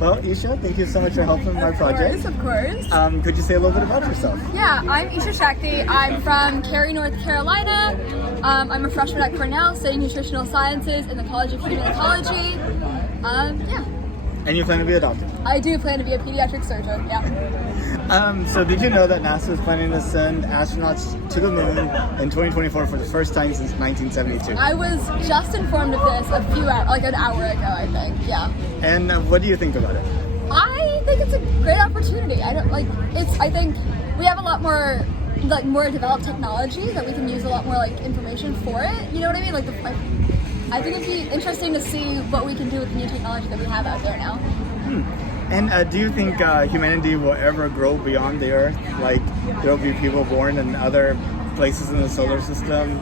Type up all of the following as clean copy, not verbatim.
Well, Esha, thank you so much for helping with our project. Of course. Could you say a little bit about yourself? Yeah, I'm Esha Shakti. I'm from Cary, North Carolina. I'm a freshman at Cornell studying nutritional sciences in the College of Human Ecology. Yeah. And you plan to be a doctor? I do plan to be a pediatric surgeon, yeah. So did you know that NASA is planning to send astronauts to the moon in 2024 for the first time since 1972? I was just informed of this a few hours, like an hour ago, I think, yeah. And what do you think about it? I think it's a great opportunity. I think we have a lot more more developed technology that we can use a lot more information for it. You know what I mean? I think it'd be interesting to see what we can do with the new technology that we have out there now. And do you think humanity will ever grow beyond the Earth? Like there'll be people born in other places in the solar system?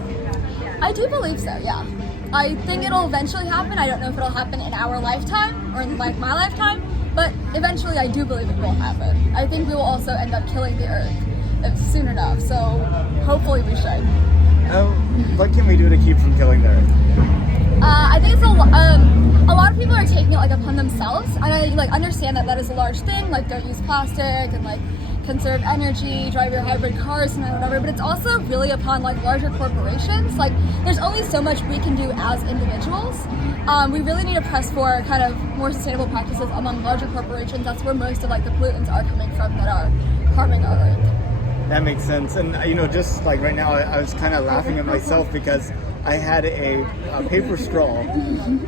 I do believe so, yeah. I think it'll eventually happen. I don't know if it'll happen in our lifetime or in my lifetime, but eventually I do believe it will happen. I think we will also end up killing the Earth soon enough, so hopefully we should. What can we do to keep from killing the Earth? I think it's a lot of people are taking it upon themselves, and I understand that is a large thing. Don't use plastic and conserve energy, drive your hybrid cars and whatever. But it's also really upon larger corporations. There's only so much we can do as individuals. We really need to press for kind of more sustainable practices among larger corporations. That's where most of the pollutants are coming from that are harming our Earth. That makes sense. And just right now, I was kind of laughing at myself because I had a paper straw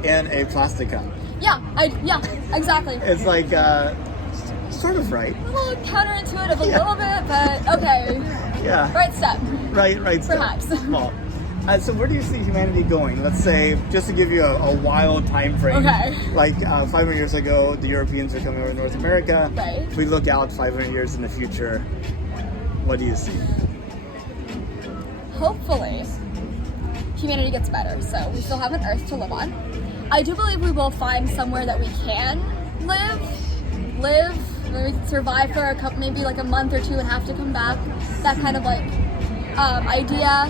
in a plastic cup. Yeah, exactly. It's sort of right. A little counterintuitive, a little bit, but okay. Yeah. Right step. Right step. Perhaps. Well, so where do you see humanity going? Let's say, just to give you a wild time frame. Okay. 500 years ago, the Europeans are coming over to North America. Right. If we look out 500 years in the future, what do you see? Hopefully, humanity gets better, so we still have an Earth to live on. I do believe we will find somewhere that we can live, where we can survive for maybe a month or two and have to come back. That kind of idea.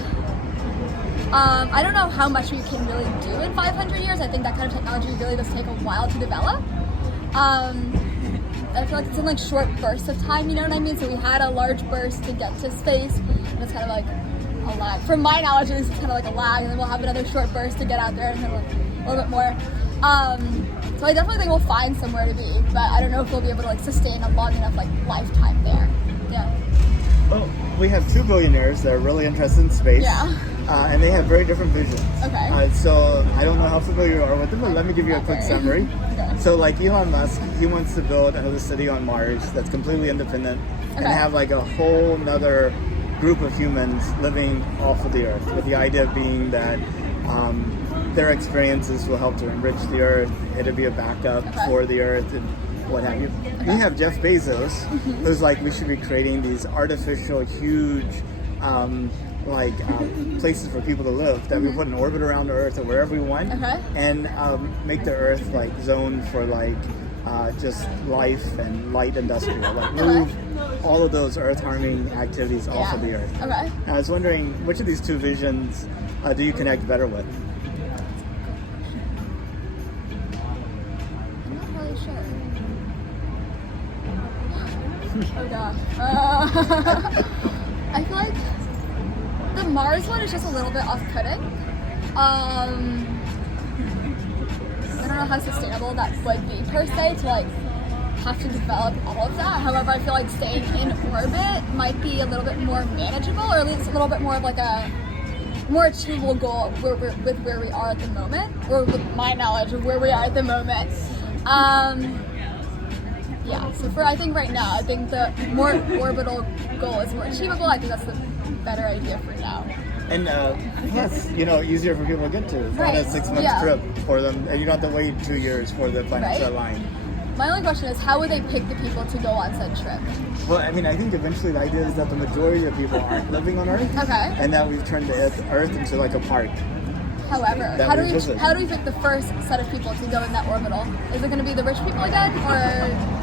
I don't know how much we can really do in 500 years. I think that kind of technology really does take a while to develop. I feel it's in short bursts of time, you know what I mean? So we had a large burst to get to space, and it's kind of a lag. From my knowledge, at least, it's kind of a lag, and then we'll have another short burst to get out there and a little bit more. So I definitely think we'll find somewhere to be, but I don't know if we'll be able to sustain a long enough lifetime there. Yeah. Well, we have two billionaires that are really interested in space. Yeah. And they have very different visions. Okay. So I don't know how familiar you are with them, but let me give you a quick summary. Okay. So Elon Musk, he wants to build another city on Mars that's completely independent and have a whole nother group of humans living off of the Earth, with the idea being that their experiences will help to enrich the Earth. It'll be a backup for the Earth and what have you. You have Jeff Bezos, who's we should be creating these artificial, huge places for people to live that we put in orbit around the Earth or wherever we want, and make the Earth zoned for just life and light industrial, move all of those Earth harming activities off of the Earth. Okay. I was wondering, which of these two visions do you connect better with? I'm not really sure. Oh gosh. I feel the Mars one is just a little bit off-putting. I don't know how sustainable that would be per se to have to develop all of that. However, I feel staying in orbit might be a little bit more manageable, or at least a little bit more of a more achievable goal with where we are at the moment, or with my knowledge of where we are at the moment. Yeah, so I think right now, I think the more orbital goal is more achievable. I think that's the better idea for now. And plus, easier for people to get to. It's not a 6 month trip for them, and you don't have to wait 2 years for the planets to align. My only question is, how would they pick the people to go on said trip? Well, I think eventually the idea is that the majority of people aren't living on Earth, and that we've turned the Earth into a park. However, how do we pick the first set of people to go in that orbital? Is it going to be the rich people again, or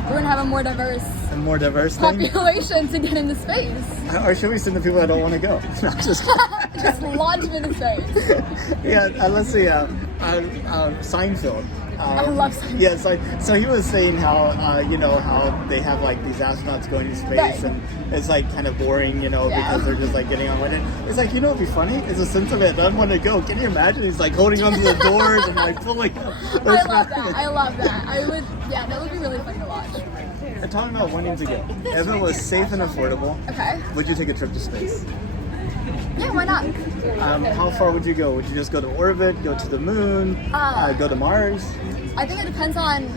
we're going to have a more diverse population to get into space? Or should we send the people that don't want to go? No, just launch them into space. Yeah, let's see. Seinfeld, I love science. Yeah, so he was saying how how they have like these astronauts going to space, Right. and it's like kind of boring, Yeah. because they're just like getting on with it. It's like, it'd be funny. It's a sense of it. I don't want to go. Can you imagine? He's like holding onto the doors and like pulling. I love that. I love that. That would be really fun to watch. We're talking about wanting to go. If it was safe and affordable, Okay. would you take a trip to space? Yeah, why not? How far would you go? Would you just go to orbit, go to the moon, go to Mars? I think it depends on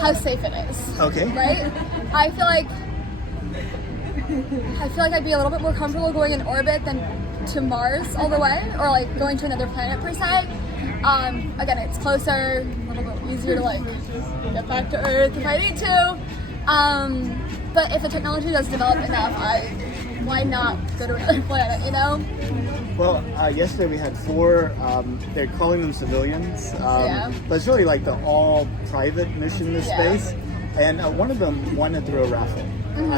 how safe it is. Okay. Right? I feel like I'd be a little bit more comfortable going in orbit than to Mars all the way, or like going to another planet per se. Again, it's closer, a little bit easier to like get back to Earth if I need to. But if the technology does develop enough, why not go to another planet? Well, yesterday we had 4, they're calling them civilians, Yeah. but it's really like the all-private mission to Yeah. space, and one of them won it through a raffle.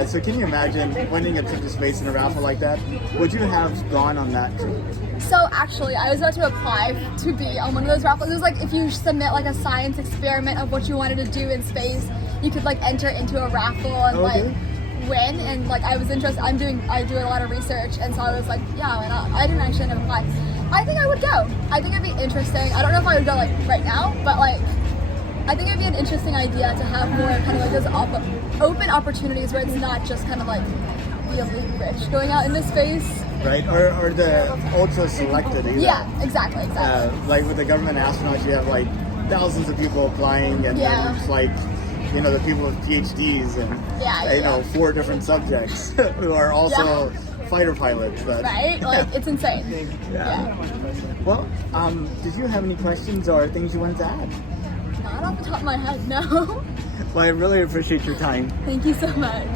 So can you imagine winning a trip to space in a raffle like that? Would you have gone on that trip? So actually, I was about to apply to be on one of those raffles. It was like if you submit like a science experiment of what you wanted to do in space, you could like enter into a raffle and Okay. like win. And like I was interested. I do a lot of research, and so I was like, yeah, why not? I didn't actually end up applying. I think I would go. I think it'd be interesting. I don't know if I would go like right now, but like I think it'd be an interesting idea to have more kind of like those open opportunities where it's not just kind of like the elite rich going out into space. Right? Or the ultra selected either. Yeah, exactly. Like with the government astronauts, you have like thousands of people applying, and Yeah. then it's like, the people with PhDs and, Yeah. 4 different subjects who are also fighter pilots. Right? Like, it's insane. Yeah. Well, did you have any questions or things you wanted to add? Not off the top of my head, no. Well, I really appreciate your time. Thank you so much.